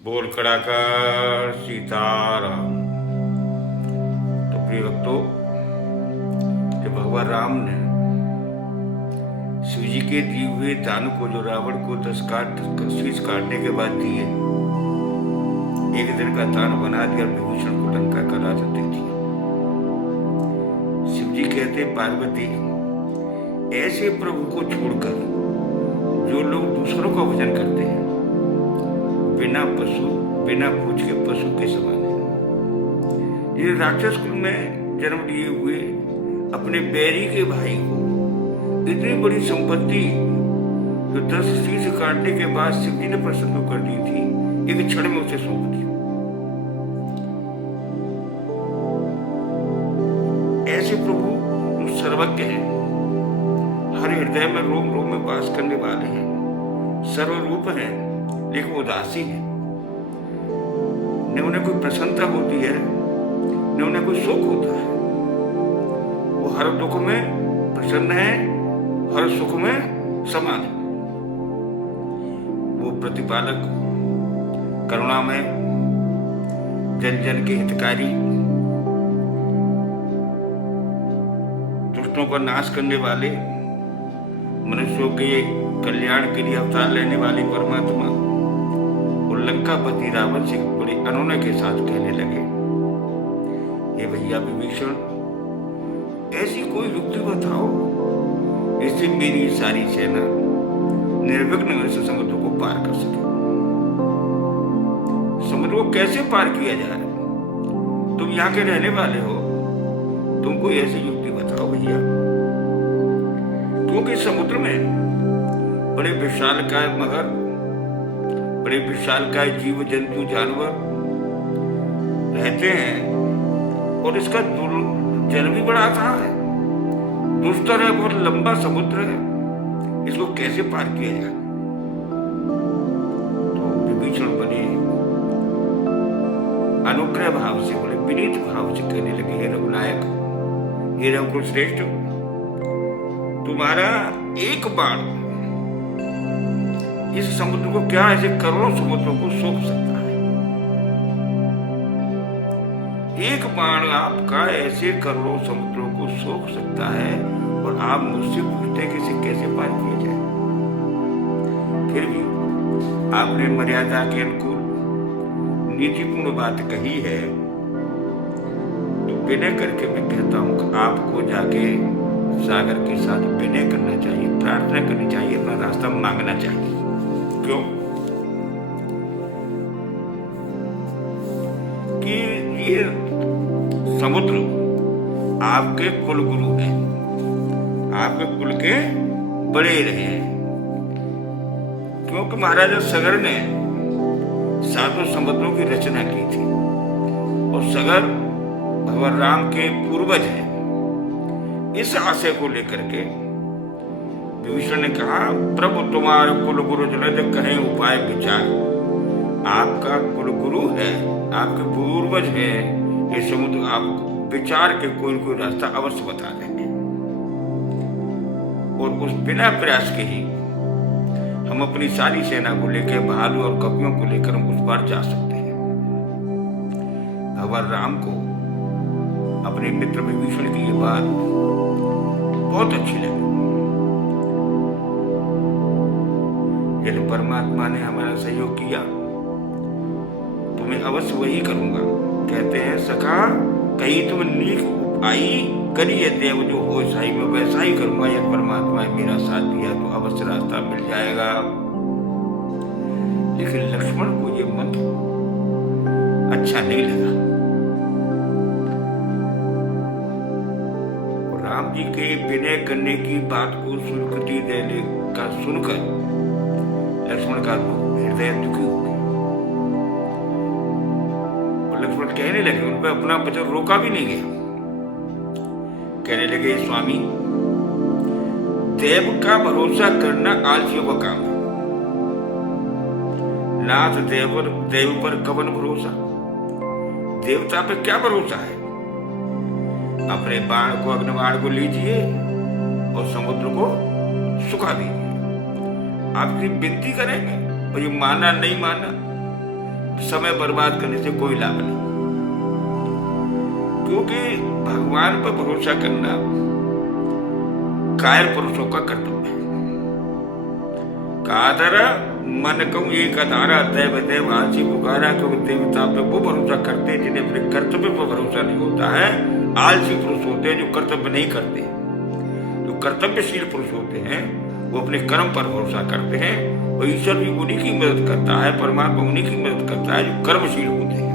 बोल कड़ाकर सीताराम। तो प्रिय भक्तों, जब भगवान राम ने शिव जी के दिए हुए दान को, जो रावण को 10 शीश काटने के बाद दिए, एक दिन का दान बना दिया, विभीषण को लंका का राजा दे दिया। शिव जी कहते, पार्वती, ऐसे प्रभु को छोड़कर जो लोग दूसरों का भजन करते हैं, बिना पूछ के पशु के समान है। ये राक्षस कुल में जन्म लिए हुए अपने बैरी के भाई को इतनी बड़ी संपत्ति जो 10 शीश काटने के बाद शिव जी ने प्रसन्न कर दी थी, एक क्षण में उसे सौंप दी। ऐसे प्रभु जो सर्वज्ञ हैं, हर हृदय में रोम रोम में वास करने वाले हैं, सर्वरूप हैं, लेकिन उदासी है। न उन्हें कोई प्रसन्नता होती है, न उन्हें कोई शोक होता है। वो हर दुख में प्रसन्न है, हर सुख में समान है। वो प्रतिपालक, करुणामय, जन जन के हितकारी, दुष्टों का नाश करने वाले, मनुष्यों के कल्याण के लिए अवतार लेने वाले परमात्मा लंकापति रावण से बड़े अनोने के साथ कहने लगे, ये भैया विभीषण, ऐसी कोई युक्ति बताओ इससे मेरी सारी सेना निर्विघ्न इस समुद्र को पार कर सके। समुद्र को कैसे पार किया जाए? तुम यहाँ के रहने वाले हो, तुम कोई ऐसी युक्ति बताओ भैया। क्योंकि समुद्र में बड़े विशालकाय मगर, बड़े विशालकाय जीव जंतु जानवर रहते हैं, और इसका जल भी बड़ा था है, दुस्तर है, बहुत लंबा समुद्र है, इसको कैसे पार किया जाए? तो विभीषण बने अनुग्रह भाव से, बोले विनीत भाव से कहने लगे, हे रघुनायक, हे रघुकुल श्रेष्ठ, तुम्हारा एक बाण इस समुद्र को, क्या ऐसे करोड़ों समुद्रों को सोख सकता है? एक बाण आपका ऐसे करोड़ों समुद्रों को सोख सकता है, और आप मुझसे पूछते हैं कि इसे कैसे पार किया जाए। फिर भी आपने मर्यादा के अनुकूल नीतिपूर्ण बात कही है, तो विनय करके मैं कहता हूं कि आपको जाके सागर के साथ विनय करना चाहिए, प्रार्थना करनी चाहिए, अपना रास्ता मांगना चाहिए। क्यों? कि ये समुद्र आपके कुल गुरु हैं, आपके कुल के बड़े रहे हैं। क्योंकि महाराजा सगर ने 7 समुद्रों की रचना की थी, और सगर भगवान राम के पूर्वज हैं। इस आशय को लेकर के विभीषण ने कहा, प्रभु तुम्हारे कुल गुरु जलद कहें उपाय विचार। आपका कुल गुरु है, आपके पूर्वज है, ये समुद्र आप विचार के कोई रास्ता अवश्य बता देंगे। और उस बिना प्रयास के ही हम अपनी सारी सेना को लेकर, भालू और कपियों को लेकर हम उस पार जा सकते हैं। भगवान राम को अपने मित्र विभीषण की ये बात बहुत अच्छी लगी। यदि परमात्मा ने हमारा सहयोग किया तो मैं अवश्य वही करूंगा। कहते हैं, सखा कहीं तुम नीक उपाय करिए देव, जो हो साई में वैसा ही करूंगा। यदि परमात्मा ने मेरा साथ दिया तो अवश्य रास्ता मिल जाएगा। लेकिन लक्ष्मण को ये मंत्र अच्छा नहीं लगा। राम जी के विनय करने की बात को स्वीकृति देने का सुनकर लक्ष्मण का हृदय दुखी हो गया, और लक्ष्मण कहने लगे, उन पर अपना वचन रोका भी नहीं गया। कहने लगे, स्वामी, देव का भरोसा करना आलसियों का काम है। नाथ देव पर कवन भरोसा, देवता पे क्या भरोसा है? अपने बाण को, अग्निबाण को लीजिए और समुद्र को सुखा दीजिए। आपकी विनती करेंगे और ये माना नहीं माना समय बर्बाद करने से कोई लाभ नहीं, क्योंकि भगवान पर भरोसा करना कायर पुरुषों का कर्तव्य है। कादर मन कहूं एक अधारा दैव देव आलसी पुकारा, क्योंकि देवता पे वो भरोसा करते हैं जिन्हें अपने कर्तव्य पर भरोसा नहीं होता है। आलसी पुरुष होते हैं जो कर्तव्य नहीं करते। जो कर्तव्यशील पुरुष होते हैं वो अपने कर्म पर भरोसा करते हैं, और ईश्वर भी उन्हीं की मदद करता है, परमात्मा उन्हीं की मदद करता है जो कर्मशील होते हैं।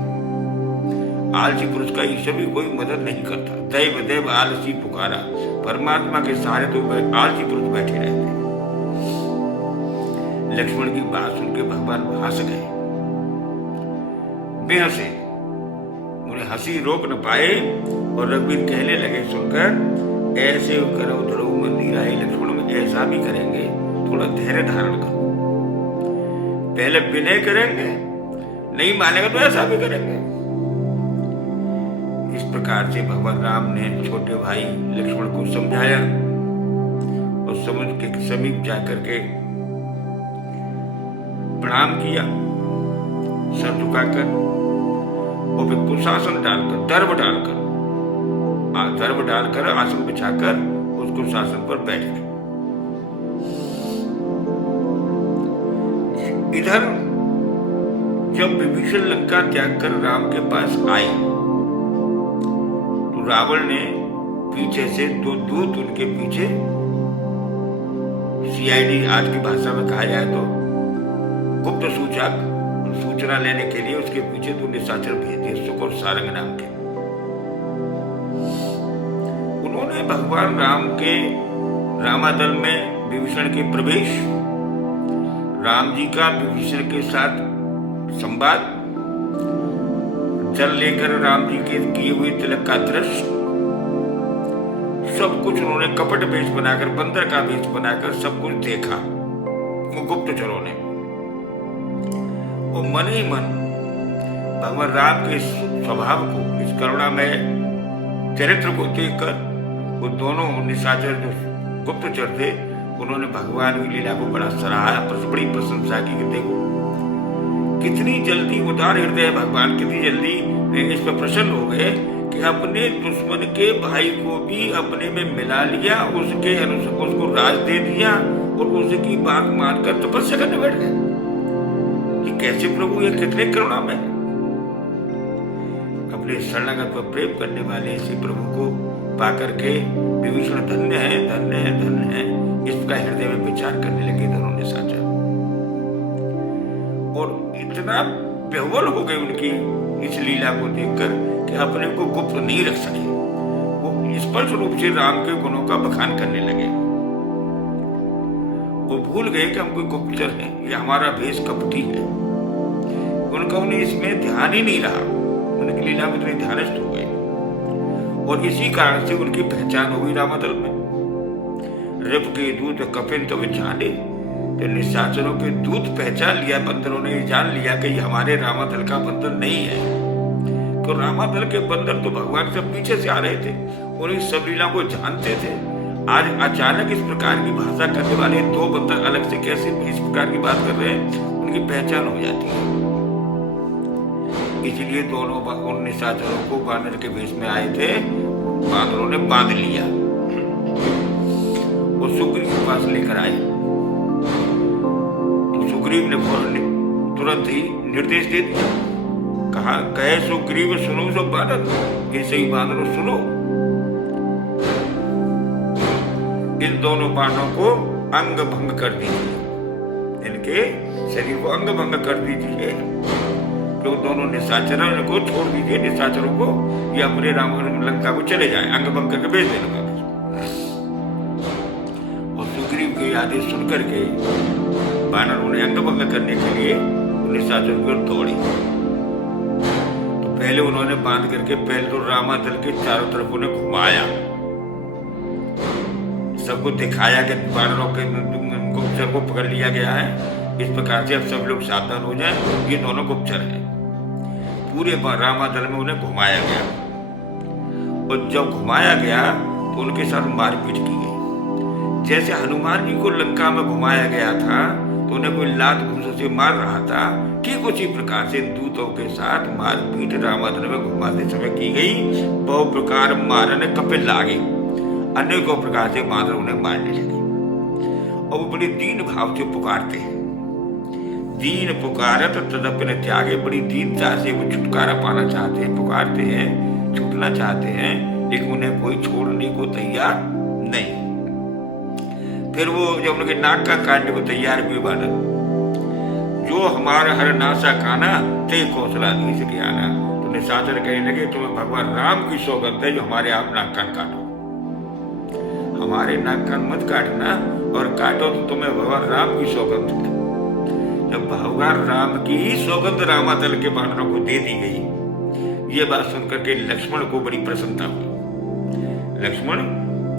आलसी पुरुष का ईश्वर भी कोई मदद नहीं करता। दैव देव आलसी पुकारा, परमात्मा के सहारे तो आलसी पुरुष बैठे रहते हैं। लक्ष्मण की बात सुन के भगवान हंस गए, बेहसे, उन्हें हंसी रोक न पाए, और रघुवीर कहने लगे सुनकर, ऐसे करो दृढ़ मंदिर आए लक्ष्मण में ऐसा भी करेंगे, थोड़ा धैर्य धारण करो। पहले विनय करेंगे, नहीं मानेगा तो ऐसा भी करेंगे। इस प्रकार से भगवान राम ने छोटे भाई लक्ष्मण को समझाया, और समुद्र के समीप जाकर के प्रणाम किया सर झुकाकर, और फिर कुशासन डालकर दर्भ डालकर आसन बिछाकर उसको शासन पर बैठ गए। इधर जब विभीषण लंका त्याग कर राम के पास आए तो रावण ने पीछे से 2 दूत उनके पीछे, सीआईडी आज की भाषा में कहा जाए तो गुप्त सूचना लेने के लिए उसके पीछे 2 निशाचर भेज दिए, सुख और सारंग नाम के। उन्होंने भगवान राम के रामादल में विभीषण के प्रवेश, राम जी का विभीषण के साथ संवाद, जल लेकर राम जी के किए हुए तिलक का दृश्य, सब कुछ उन्होंने कपट वेश बनाकर, बंदर का वेश बनाकर सब कुछ देखा वो गुप्तचरों ने। वो मन ही मन भगवान राम के स्वभाव को, इस करुणामय चरित्र को देखकर वो दोनों निशाचर जो गुप्तचर थे उन्होंने भगवान की लीला को बड़ा सराहा, बड़ी प्रशंसा की कि देखो कितनी जल्दी उदार हृदय भगवान, कितनी जल्दी इस पर प्रसन्न हो गए कि अपने दुश्मन के भाई को भी अपने में मिला लिया, उसके अनुसार उसको राज दे दिया, और उसकी बात मानकर तपस्या करने बैठ गए। कैसे प्रभु, ये कितने करुणा में अपने शरणागत पर प्रेम करने वाले ऐसे प्रभु को पाकर के विभीषण धन्य है, धन्य है, धन्य है, इसका हृदय में विचार करने लगे दोनों निशाचर। और इतना बेहवल हो गए उनकी इस लीला को देखकर कि अपने को गुप्त नहीं रख सके। वो स्पष्ट रूप से राम के गुणों का बखान करने लगे। वो भूल गए कि हम कोई गुप्तचर हैं, ये हमारा भेष कपटी है। उनका उन्हें इसमें ध्यान ही नहीं रहा, उनकी लीला में इतने ध्यानस्थ हो गए, और इसी कारण से उनकी पहचान हो गई रामादल में। रिप के दूत कपिन तो जाने, तो निशाचरों के दूत पहचान लिया, बंदरों ने जान लिया कि ये हमारे रामादल का बंदर नहीं है। तो रामादल के बंदर तो भगवान से पीछे से आ रहे थे, उन्हें सब लीला को जानते थे। आज अचानक इस प्रकार की भाषा करने वाले 2 बंदर अलग से कैसे इस प्रकार की बात कर रहे हैं, उनकी पहचान हो जाती है। इसलिए दोनों उन निशाचरों को बानर के वेश में आए थे, बानरों ने बांध लिया, वो सुग्रीव के पास लेकर आए। तो सुग्रीव ने तुरंत ही निर्देश दे दिया, कहे सुग्रीव सुनो सब बानर, ये सही बानरों सुनो, इन दोनों बाणों को अंग भंग कर दीजिए, इनके शरीर को अंग भंग कर दीजिए, तो दोनों निशाचरों को छोड़ दीजिए, निशाचरों को ये अपने राम लंका को चले जाए, अंग भंग करके भेज देना। और सुग्रीव के आदेश सुनकर के बानर उन्हें अंग भंग करने के लिए निशाचरों की ओर दौड़े। तो पहले उन्होंने बांध करके पहले तो रामादल के चारों तरफ उन्हें घुमाया, सबको दिखाया कि बानरों के गुप्तचर को पकड़ लिया गया है, इस प्रकार से अब सब लोग सावधान हो जाएं, ये दोनों गुप्तचर हैं। पूरे रामादल में उन्हें घुमाया गया, और जब घुमाया गया तो उनके साथ मारपीट की गई। जैसे हनुमान जी को लंका में घुमाया गया था, तो उन्हें कोई लात घूंसों से मार रहा था, ठीक उसी प्रकार से दूतों के साथ मारपीट रामाधन में घुमाते समय की गई। बहु प्रकार मारने कपिल लागे, अनेकों प्रकार से बानर उन्हें मारने लगे। और वो बड़ी दीन भाव से पुकारते हैं, दीन पुकारत तदपि न त्यागे, बड़ी दीनता से वो छुटकारा पाना चाहते हैं, पुकारते हैं, छूटना चाहते हैं, लेकिन उन्हें कोई छोड़ने को तैयार नहीं। फिर वो जब उनके नाक का काटने को तैयार हुए बानर, जो हमारा हर नासा खाना ते कौशला नहीं सके आना, तो निशाचर कहने लगे तुम्हें भगवान राम की सौगंध है जो हमारे आप नाक कान काटो, हमारे नाक कान मत काटना, और काटो तो तुम्हें भगवान राम की सौगंध है। जब भगवान राम की ही सौगंध रामातल के बानरों को दे दी गई, ये बात सुनकर के लक्ष्मण को बड़ी प्रसन्नता हुई। लक्ष्मण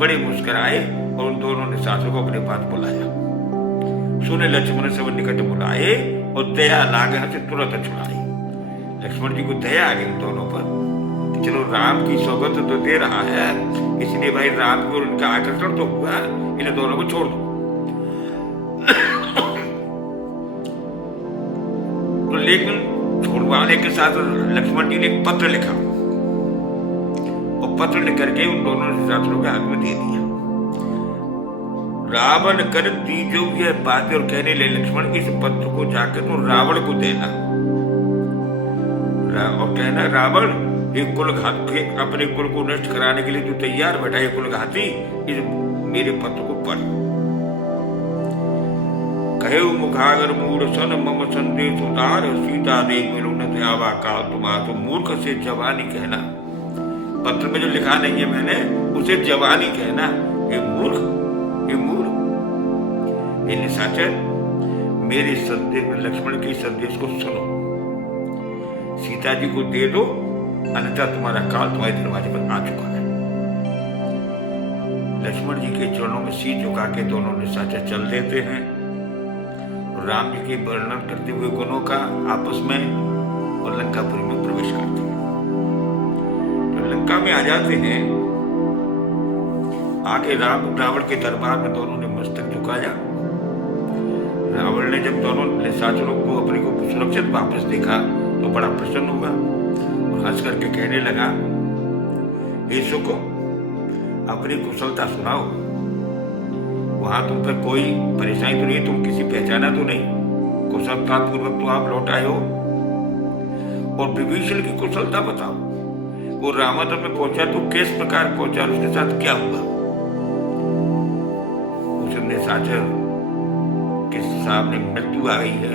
बड़े मुस्कुराए और उन दोनों निशाचरों को अपने पास बुलाया। सुने लक्ष्मण सब निकट बुलाए और दया लागे से तुरंत छुड़ाई। लक्ष्मण जी को दया आ गई उन दोनों पर कि चलो राम की सौगंध तो दे रहा है, इसलिए भाई राम को उनका आकर्षण तो हुआ, इन दोनों को छोड़ दो। तो लेकिन छोड़वाने के साथ लक्ष्मण जी ने एक पत्र लिखा और पत्र लिख करके उन दोनों निशाचरों के हाथ में दे दिया। रावण कर दीजो यह बात, और कहने ले लक्ष्मण इस पत्र को जाकर तो रावण को देना, और कहना रावण एक कुल घात के अपने कुल को नष्ट कराने के लिए जो तैयार बैठा है कुल घाती, इस मेरे पत्र को पढ़। कहे मुखागर मूढ़ सन मम संदेश उतार, सीता देख मिलू न त्यावा का तुमा, तो मूर्ख से जवानी कहना, पत्र में जो लिखा नहीं है मैंने उसे जवानी कहना, ये मूर्ख, ये मूर्ख। ये निशाचर मेरे संदेश, लक्ष्मण के संदेश को सुनो, सीता जी को दे दो, अन्यथा तुम्हारा काल तुम्हारे दरवाजे पर आ चुका है। लक्ष्मण जी के चरणों में शीश झुका के दोनों निशाचर चल देते हैं और राम जी के वर्णन करते हुए गुणों का आपस में और लंकापुरी में प्रवेश करते हैं। तो लंका में आ जाते हैं, आगे रावण के दरबार में दोनों ने मस्तक झुकाया। रावण ने जब दोनों निशाचरों को अपने को सुरक्षित वापस देखा तो बड़ा प्रसन्न हुआ और हंस करके कहने लगा, हे सुको, अपनी कुशलता सुनाओ, वहां तुम पर कोई परेशानी तो नहीं, तुम किसी पहचाना तो नहीं, कुशलता पूर्वक तो आप लौट आए हो, और विभीषण की कुशलता बताओ, वो रामायण में पहुंचा तो किस प्रकार पहुंचा, उसके साथ क्या हुआ। उस निशाचर के सामने मृत्यु आ गई है,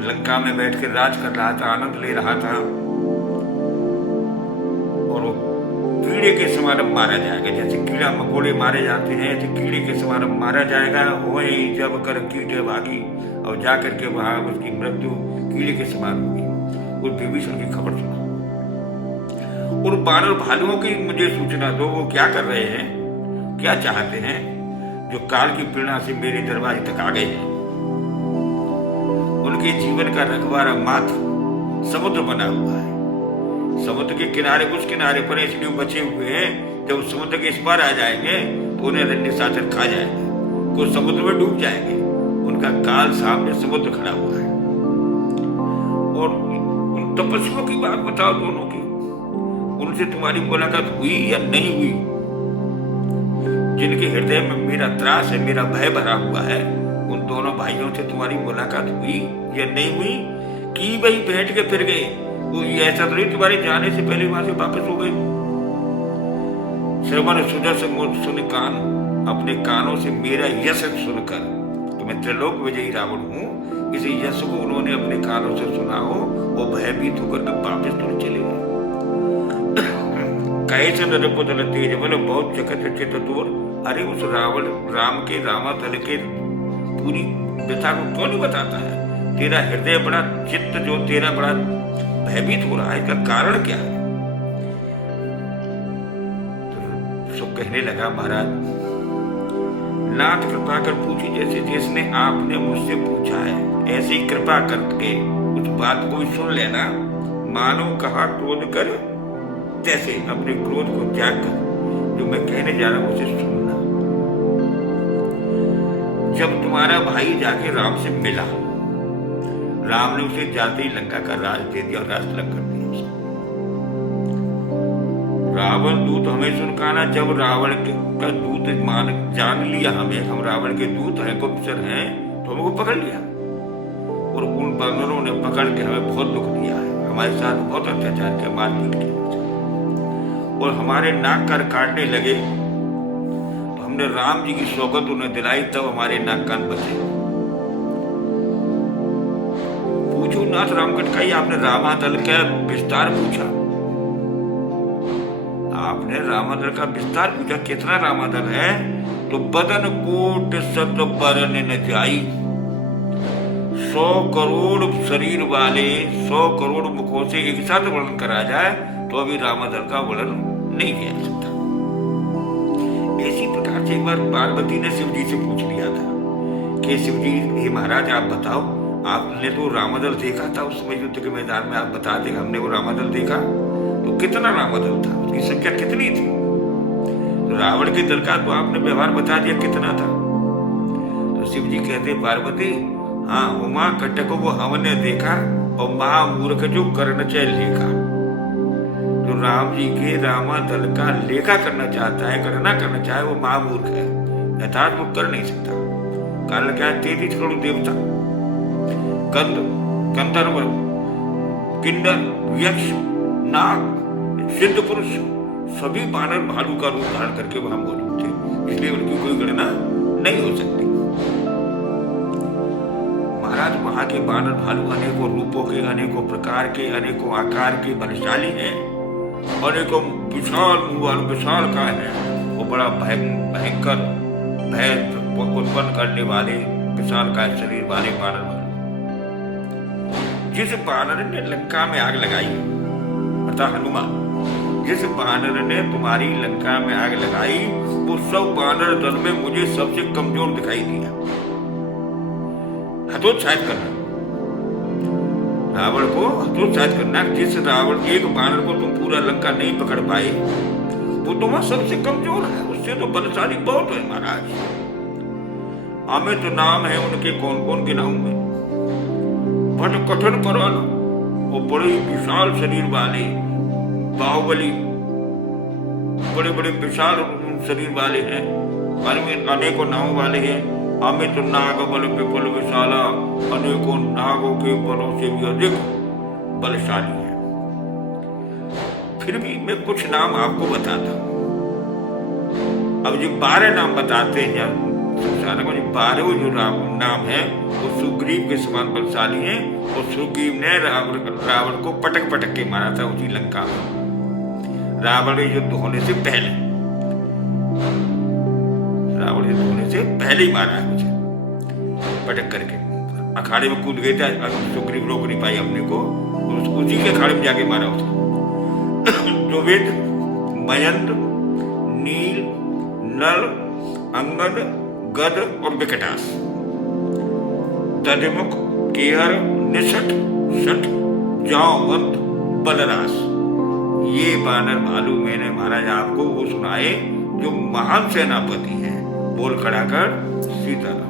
लंका में बैठ कर राज कर रहा था, आनंद ले रहा था, और वो कीड़े के समान मारा जाएगा, जैसे कीड़ा मकोड़े मारे जाते हैं ऐसे कीड़े के समान मारा जाएगा। होए जब कर कीड़े भागी, और जाकर के वहां उसकी मृत्यु कीड़े के समान होगी। उस विभीषण की खबर सुना, और बानर भालुओं की मुझे सूचना दो, वो क्या कर रहे हैं, क्या चाहते हैं, जो काल की प्रेरणा से मेरे दरवाजे तक आ गए हैं। उनके जीवन का रखवारा मात्र समुद्र बना हुआ है, समुद्र के किनारे उस किनारे पर इसलिए बचे हुए हैं, जब समुद्र के इस पार आ जाएंगे तो उन्हें निशाचर खा जाएंगे, कुछ समुद्र में डूब जाएंगे। उनका काल सामने समुद्र खड़ा हुआ है। और उन तपस्वियों की बात बताओ दोनों की, उनसे तुम्हारी मुलाकात हुई या नहीं हुई, जिनके हृदय में मेरा त्रास है, मेरा भय भरा हुआ है, उन दोनों भाइयों से तुम्हारी मुलाकात हुई या नहीं हुई, कि भाई बैठ के फिर गए, वो ऐसा तो नहीं तुम्हारे जाने से पहले वहां से वापस हो गए। श्रवण सुदर्शन सुन कान, अपने कानों से मेरा यश सुनकर, तो मैं त्रिलोक विजयी रावण हूं, इस यश को उन्होंने अपने कानों से सुना हो और भयभीत होकर के वापस तो चले गए। कैसे नरपुतल तेज बल बहुत जगत चित दूर, अरे उस रावण राम के रामातल के पूरी व्यथा को क्यों नहीं बताता है, तेरा हृदय बड़ा चित्त जो तेरा बड़ा भयभीत हो रहा है, इसका कारण क्या है। तो सब कहने लगा, महाराज नाथ कृपा कर पूछी, जैसे जिसने आपने मुझसे पूछा है ऐसे ही कृपा करके उस बात को सुन लेना। मानो कहा क्रोध कर, जैसे अपने क्रोध को त्याग कर जो मैं कहने जा रहा हूं उसे सुनना। जब तुम्हारा भाई जाके राम से मिला, राम ने उसे जाते ही लंका का राज दे दिया और राज अलग कर दिया उसको। रावण दूत हमें सुनकाना, जब रावण का दूत जान लिया हमें, हम रावण के दूत हैं, गुप्तचर हैं, तो हमको पकड़ लिया और उन बानरों ने पकड़ के हमें बहुत दुख दिया है, हमारे साथ बहुत अत्याचार किया, मारपीट किया और हमारे नाक कान काटने लगे। तो हमने राम जी की सौगंध उन्हें दिलाई, तब हमारे नाक कान बचे। पूछो नाथ राम कटकाई, आपने रामादल का विस्तार पूछा, आपने रामादल का विस्तार पूछा, कितना रामादल है? तो बदन कोट सत बरन न जाई, 100 करोड़ शरीर वाले 100 करोड़ मुखों से एक साथ वर्णन करा जाए तो अभी रामादल का वर्णन नहीं किया जा सकता। इसी प्रकार से एक बार पार्वती ने शिव जी से पूछ लिया था कि शिव जी, हे महाराज आप बताओ, आपने तो रामादल देखा था उस समय युद्ध के मैदान में, आप बता दें हमने वो रामादल देखा, तो कितना रामादल था, उसकी संख्या कितनी थी? तो रावण के दल का तो आपने व्यवहार बता दिया कितना था। तो शिव जी कहते, पार्वती हाँ, उमा कटक को हमने देखा और महामूर्ख जो कर्णचय लेखा। जो राम जी के रामादल का लेखा करना चाहता है, गणना करना चाहे, वो महामूर्ख है, अर्थात वो कर नहीं सकता। कारण क्या है? 33 करोड़ देवता, गंध, गंधर्व, किन्नर, यक्ष, नाग, सिद्ध पुरुष, सभी बानर भालू का रूप धारण करके वहां मौजूद थे, इसलिए उनकी कोई गणना नहीं हो सकती। महाराज वहां के बानर भालू अनेकों रूपों के, अनेकों प्रकार के, अनेकों आकार के बलशाली हैं, अनेकों विशाल मुंह वाले विशाल काय है, वो बड़ा भयंकर भय उत्पन्न करने वाले विशाल काय शरीर वाले बानर भालू। जिस बानर ने लंका में आग लगाई, अर्थात हनुमान, जिस बानर ने तुम्हारी लंका में आग लगाई, वो सब बानर दल में मुझे सबसे कमजोर दिखाई दिया। हतोत्साहित करना, रावण को हतोत्साहित करना। जिस रावण एक बानर को तुम पूरा लंका नहीं पकड़ पाए, वो तुम्हारा सबसे कमजोर है, उससे तो बलशाली बहुत है महाराज। हमें तो नाम है उनके, कौन कौन के नाम में, बट कठिन कराल, वो बड़े विशाल शरीर वाले बाहुबली, बड़े बड़े विशाल शरीर वाले हैं, में अनेकों नामों वाले हैं। अमित नाग बल विपुल विशाला, अनेकों नागों के बलों से भी अधिक बलशाली है। फिर भी मैं कुछ नाम आपको बताता हूं। अब जो 12 नाम बताते हैं, 12 जो नाम है वो सुग्रीव के समान बलशाली हैं, और सुग्रीव ने रावण को पटक पटक के मारा था उसी लंका में, रावण युद्ध होने से पहले। रावण युद्ध होने से पहले ही मारा है मुझे पटक करके, अखाड़े में कूद गए थे, सुग्रीव रोक नहीं पाई अपने को, उसी के अखाड़े में जाके मारा उसको। द्रुविद, मयंत, नील, नल, अंगद, गद और विकटास, दधिमुख, केहर, निषठ, शठ, जावंत, बलरास, ये बानर भालू मैंने महाराज आपको वो सुनाए जो महान सेनापति हैं। बोल खड़ा कर सीताराम।